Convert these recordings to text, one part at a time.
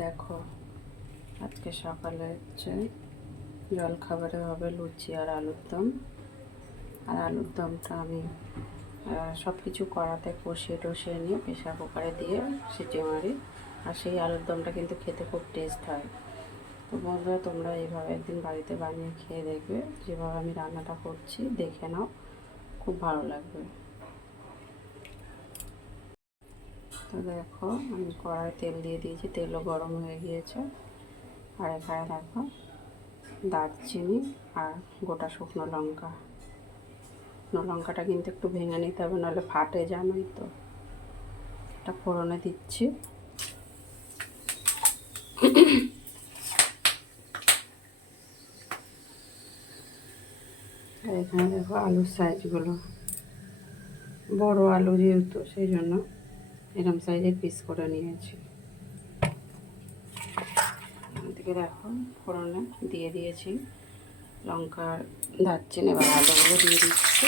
দেখো, আজকে সকালে হচ্ছে জলখাবারে হবে লুচি আর আলুর দম। আর আলুর দমটা আমি সব কিছু কড়াতে কষিয়ে টষিয়ে নিয়ে প্রেশার কুকারে দিয়ে সিটি মারি। আর সেই আলুর দমটা কিন্তু খেতে খুব টেস্ট হয়। তো বন্ধুরা, তোমরা এইভাবে একদিন বাড়িতে বানিয়ে খেয়ে দেখবে। যেভাবে আমি রান্নাটা করছি দেখে নাও, খুব ভালো লাগবে। তো দেখো, আমি কড়াই তেল দিয়ে দিয়েছি, তেলও গরম হয়ে গিয়েছে। আর এখানে দেখো দারচিনি আর গোটা শুকনো লঙ্কা। শুকনো লঙ্কাটা কিন্তু একটু ভেঙে নিতে হবে, নাহলে ফাটে, জানোই তো। এটা ফোড়নে দিচ্ছি। আর এখানে দেখো আলুর সাইজগুলো, বড় আলু যেহেতু সেই জন্য এরকম সাইজের পিস করে নিয়েছি। এদিকে দেখো ফোড়নে দিয়ে দিয়েছি লঙ্কার, দারচিনি, এবার আলুগুলো দিয়ে দিচ্ছি।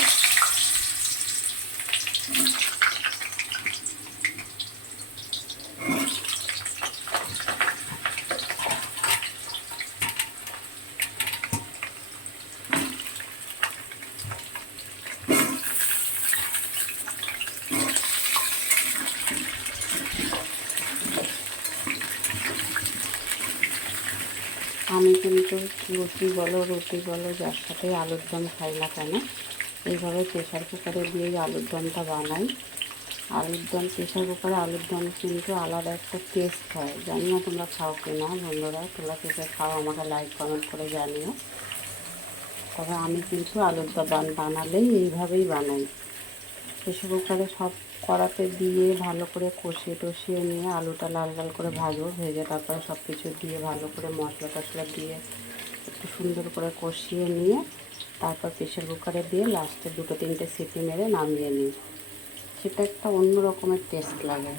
আমি কিন্তু লুচি বলো রুটি বলো যার সাথে আলুর দম খাই না কেন, এইভাবে প্রেশার কুকারে দিয়েই আলুর দমটা বানাই। আলুর দম, প্রেশার কুকারে আলুর দম কিন্তু আলাদা একটা টেস্ট হয়। জানি না তোমরা খাও কি না বন্ধুরা, তোমরা কে খাও আমাকে লাইক কমেন্ট করে জানিও। তবে আমি কিন্তু আলুর দম বানালেই এইভাবেই বানাই। প্রেশার কুকারে সব কড়াতে দিয়ে ভালো করে কষিয়ে টষিয়ে নিয়ে আলুটা লাল লাল করে ভাজবো, ভেজে তারপরে সব কিছু দিয়ে ভালো করে মশলা টশলা দিয়ে একটু সুন্দর করে কষিয়ে নিয়ে তারপর প্রেশার কুকারে দিয়ে লাস্টে 2-3টে সিটি মেরে নামিয়ে নিই। সেটা একটা অন্য রকমের টেস্ট লাগে।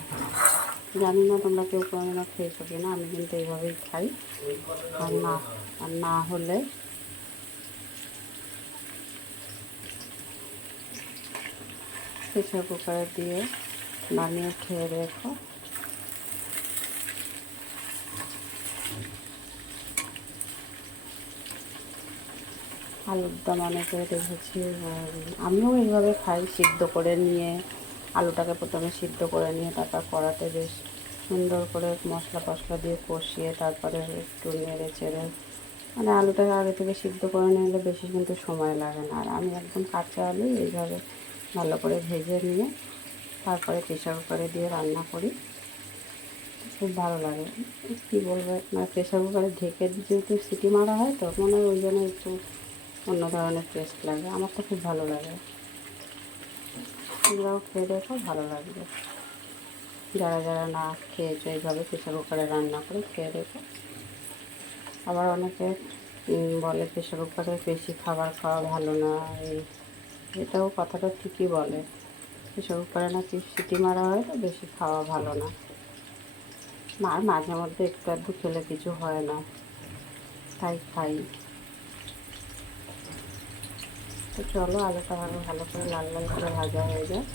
জানি না তোমরা কেউ কোনোদিনও খেয়েছো কি না, আমি কিন্তু এইভাবেই খাই। আর না হলে প্রেশার কুকারে দিয়ে বানিয়ে খেয়ে দেখো। আলুর দম অনেকে দেখেছি, আমিও এইভাবে খাই, সিদ্ধ করে নিয়ে আলুটাকে প্রথমে সিদ্ধ করে নিয়ে তারপর কড়াতে বেশ সুন্দর করে মশলা টশলা দিয়ে কষিয়ে তারপরে একটু নেড়ে চেড়ে, মানে আলুটাকে আগে থেকে সিদ্ধ করে নিলে বেশি কিন্তু সময় লাগে না। আর আমি একদম কাঁচা আলু এইভাবে ভালো করে ভেজে নিয়ে তারপরে প্রেশার কুকারে দিয়ে রান্না করি, খুব ভালো লাগে। কী বলবো, মানে প্রেশার কুকারে ঢেকে যেহেতু সিটি মারা হয় তো মনে হয় ওই জন্য একটু অন্য ধরনের টেস্ট লাগে। আমার তো খুব ভালো লাগে, তোমরাও খেয়ে দেখো, ভালো লাগবে। যারা যারা না খেয়েছো এইভাবে প্রেশার কুকারে রান্না করে খেয়ে দেখো। আবার অনেকে বলে প্রেশার কুকারে বেশি খাবার খাওয়া ভালো না, এটাও কথাটা ঠিকই বলে। প্রেশার কুকারে না সিটি মারা হয় তো বেশি খাওয়া ভালো না। আর মাঝে মধ্যে একটু আধটু খেলে কিছু হয় না, তাই খাই। তো চলো, আলুটা ভালো করে লাল লাল করে ভাজা হয়ে যায়,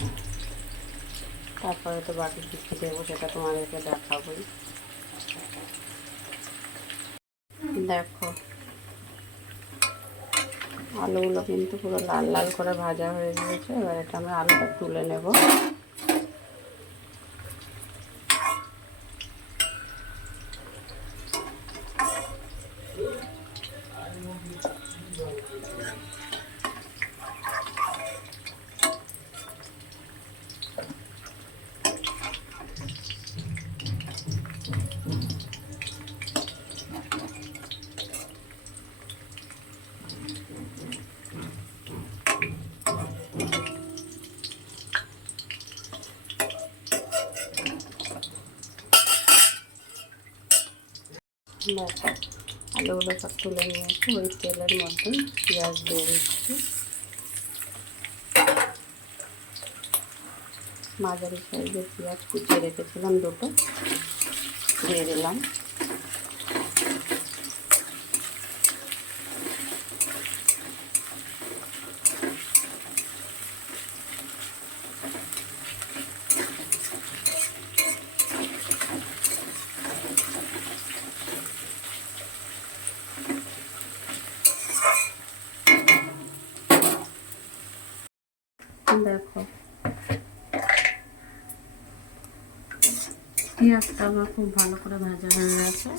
তারপরে তো বাকি কী দেবো সেটা তোমাদেরকে দেখাবোই। দেখো আলুগুলো কিন্তু পুরো লাল লাল করে ভাজা হয়ে গিয়েছে। এবার এটা আমি আলুটা তুলে নেব। দেখো আলুগুলো সব তুলে নিয়েছি, ওই তেলের মধ্যে পেঁয়াজ দিয়ে দিচ্ছি। মাঝারি সাইজের পেঁয়াজ কুচিয়ে রেখেছিলাম, দুটো দিয়ে দিলাম। দেখো পেঁয়াজটা আমার খুব ভালো করে ভাজা হয়ে গেছে।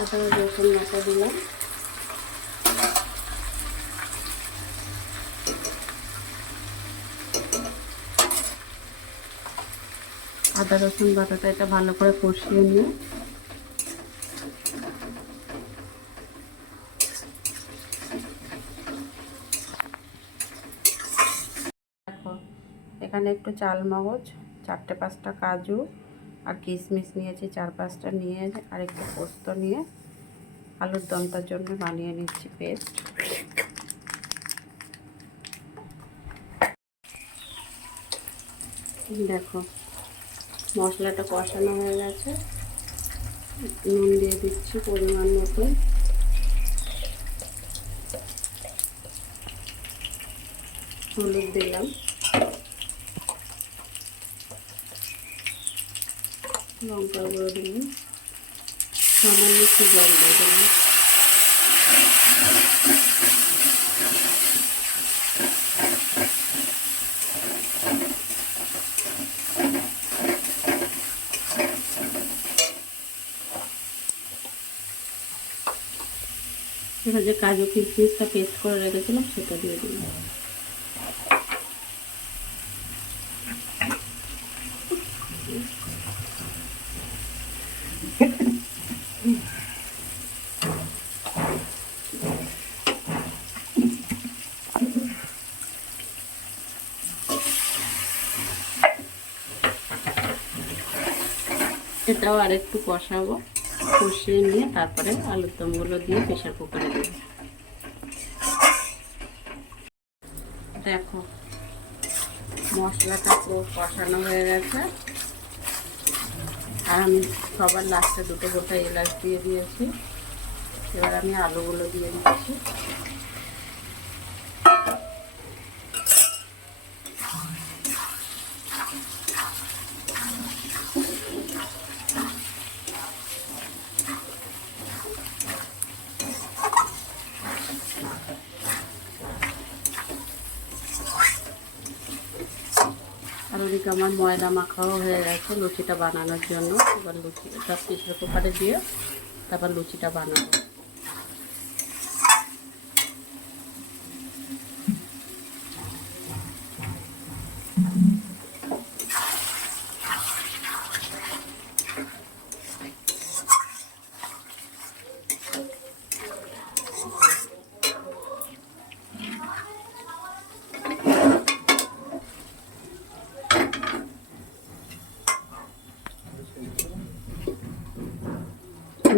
আদা রসুন বাটা দিলাম, আদা রসুন বাটাটা এটা ভালো করে কষিয়ে নিয়ে দেখো এখানে একটু চাল মগজ, 4-5টা কাজু আর কিশমিশ নিয়েছি 4-5টা নিয়ে, আর একটু পোস্ত নিয়ে আলুর দমটার জন্য বানিয়ে নিচ্ছি পেস্ট। দেখো মশলাটা কষানো হয়ে গেছে, নুন দিয়ে দিচ্ছি পরিমাণ মতো, হলুদ দিলাম, লঙ্কা গুঁড়ো দিলাম, সামান্য একটু জল দিয়ে দিলাম। এবার যে কাজু কিশমিশটা পেস্ট করে রেখেছিলাম সেটা দিয়ে দিলাম। এটাও আর একটু কষাবো, কষিয়ে নিয়ে তারপরে আলুর দমগুলো দিয়ে প্রেশার কুকারে দেব। দেখো মশলাটা পুরো কষানো হয়ে গেছে, আর আমি সবার লাস্টে 2টো গোটা এলাচ দিয়ে দিয়েছি। এবার আমি আলুগুলো দিয়ে দিচ্ছি। আর ওদিকে আমার ময়দা মাখাও হয়ে গেছে লুচিটা বানানোর জন্য। এবার লুচিটা প্রেসার কুকারে দিয়ে তারপর লুচিটা বানাবো।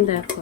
দেখো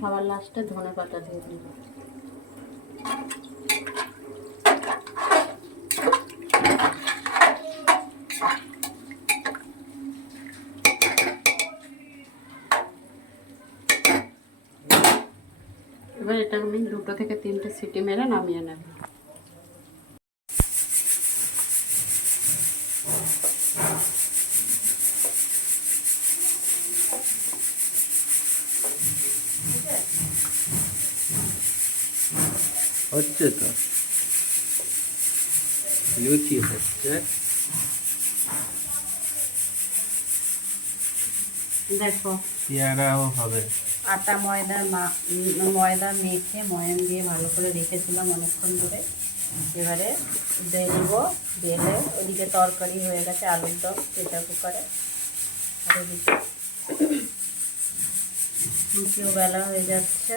খাবার লাস্টে ধনে পাতা দিয়ে দিল। এবার এটা আমি 2 থেকে 3টে সিটি মেরে নামিয়ে নেব। হচ্ছে তো লুচি হচ্ছে। দেখো পেয়ারাও হবে। আটা ময়দা মেখে ময়ান দিয়ে ভালো করে রেখেছিলাম অনেকক্ষণ ধরে। এবারে দিয়ে দেবো, দিলে ওদিকে তরকারি হয়ে গেছে আলুর দম প্রেসার কুকারে, আর ওদিকে লুচিও বেলা হয়ে যাচ্ছে।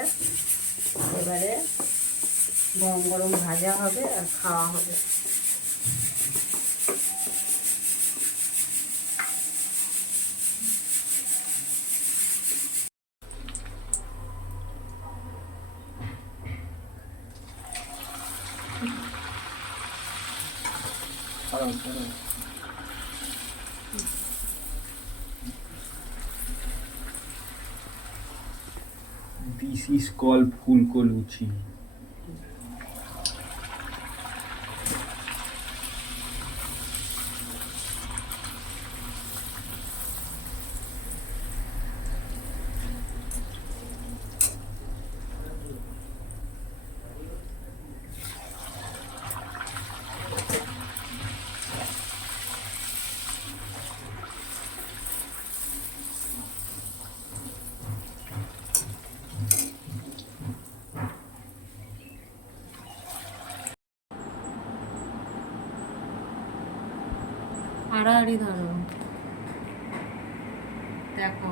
এবারে গরম গরম ভাজা হবে আর খাওয়া হবে। This is called Fulko Luchi. হাড়াহাড়ি ধরো, দেখো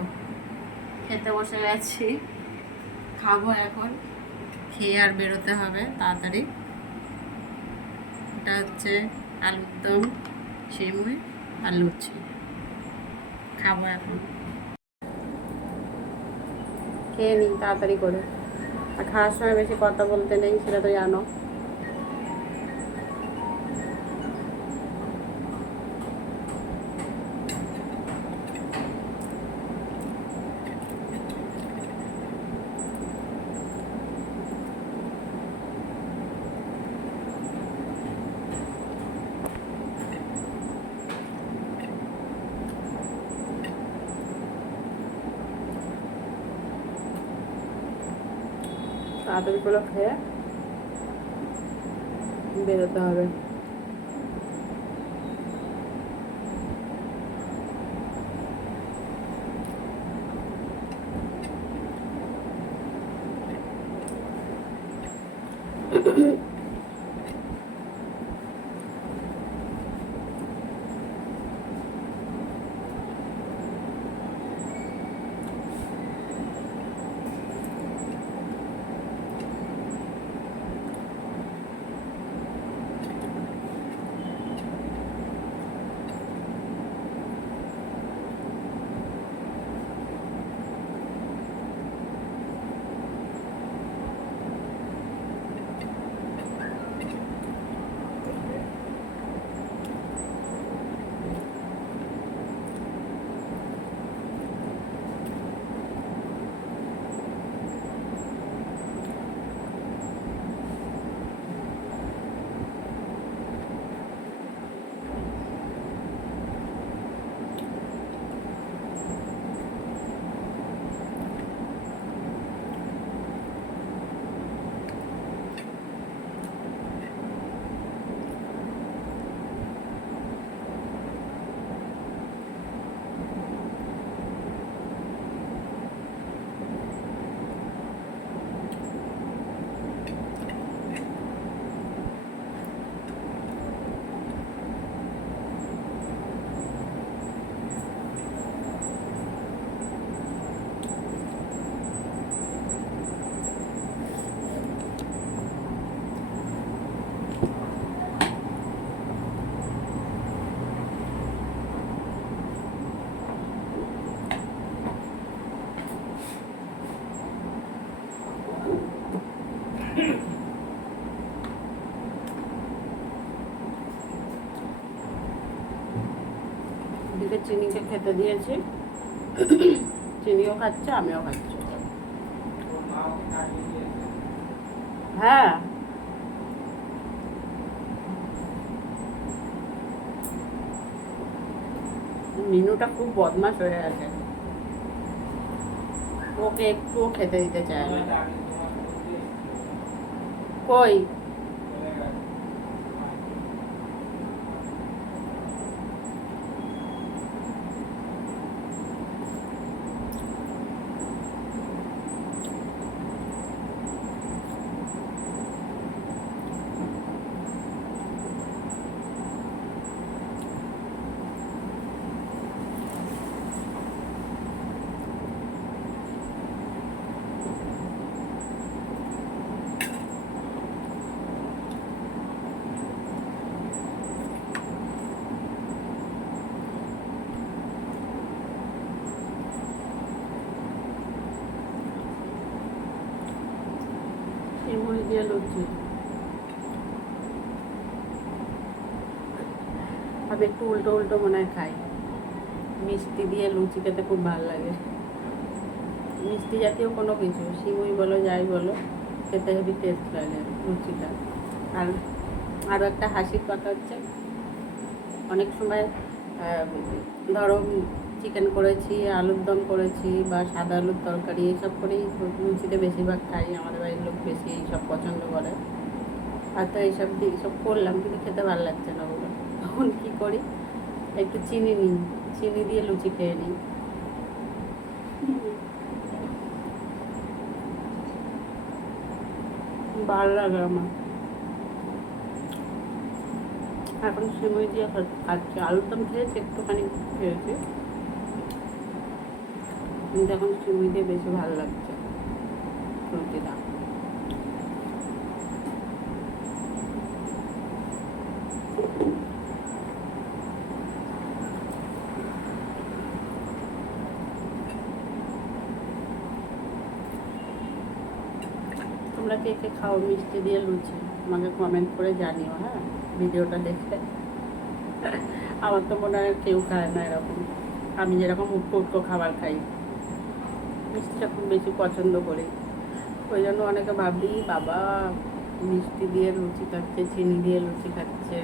খেতে বসে গেছি, খাবো এখন, খেয়ে আর বেরোতে হবে তাড়াতাড়ি। এটা হচ্ছে আলুর দম, সিমুই আর লুচি, খাবো এখন, খেয়ে নিই তাড়াতাড়ি করে। আর খাওয়ার সময় বেশি কথা বলতে নেই, সেটা তো জানো। তাড়াতাড়ি করে খেয়ে বেরোতে হবে। দিকে চিনিকে খেতে দিয়েছি, চিনিও খাচ্ছে আমিও খাচ্ছি। হ্যাঁ, মিনুটা খুব বদমাশ হয়ে আছে, ওকে একটুও খেতে দিতে চায় না। কই দিয়ে লুচি। আমি একটু উল্টো উল্টো মনে হয় খাই। মিষ্টি দিয়ে লুচি খেতে খুব ভালো লাগে। মিষ্টি জাতীয় কোনো কিছু, সিমুই বলো যাই বলো, খেতে হেবি টেস্ট লাগে লুচিটা। আর আরও একটা হাসির কথা হচ্ছে, অনেক সময় ধরো চিকেন করেছি, আলুর দম করেছি বা সাদা আলুর তরকারি, এইসব করেই লুচিতে বেশিরভাগ খাই। আমাদের বাড়ির লোক বেশি এইসব পছন্দ করে। আর তো এইসব দিয়ে এইসব করলাম, কিন্তু খেতে ভালো লাগছে না বলে তখন কী করি, একটু চিনি নিই, চিনি দিয়ে লুচি খেয়ে নিই। ভালো লাগে আমার। এখন সিমুই দিয়ে খাচ্ছি। আলুর দম খেয়েছি, একটুখানি খেয়েছি, কিন্তু এখন সিমুই দিয়ে বেশি ভালো লাগছে রুটিটা। তোমরা কে কে খাও মিষ্টি দিয়ে লুচি, আমাকে কমেন্ট করে জানিও, হ্যাঁ, ভিডিওটা দেখে। আমার তো মনে হয় কেউ খায় না এরকম। আমি যেরকম উটকো উটকো খাবার খাই, মিষ্টিটা খুব বেশি পছন্দ করি। ওই জন্য অনেকে ভাবি বাবা মিষ্টি দিয়ে লুচি খাচ্ছে, চিনি দিয়ে লুচি খাচ্ছে,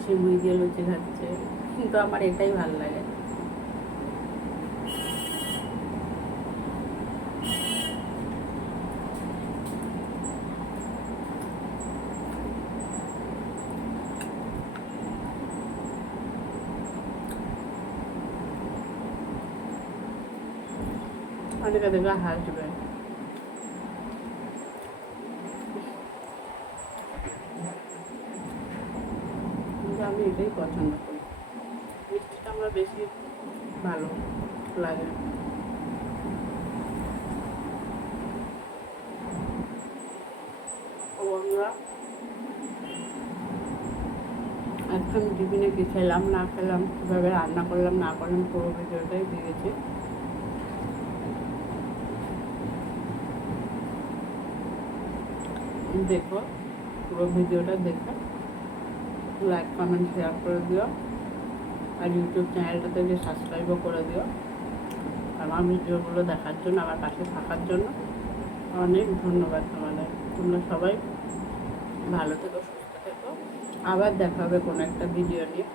সিমুই দিয়ে লুচি খাচ্ছে, কিন্তু আমার এটাই ভালো লাগে। অনেকে দেখে হাসবে, কিন্তু আমি এটাই পছন্দ করি। মিষ্টিটা আমার বেশি ভালো লাগে। ও বন্ধুরা, একদম টিফিনে কী খেলাম না খেলাম, কীভাবে রান্না করলাম না করলাম, পুরো ভিডিওটাই দিয়েছি। দেখো, পুরো ভিডিওটা দেখে লাইক কমেন্ট শেয়ার করে দিও। আর ইউটিউব চ্যানেলটাতে যে সাবস্ক্রাইবও করে দিও। আমার ভিডিওগুলো দেখার জন্য, আমার পাশে থাকার জন্য অনেক ধন্যবাদ তোমাদের। তোমরা সবাই ভালো থেকো, সুস্থ থেকো। আবার দেখা হবে কোনো একটা ভিডিও নিয়ে।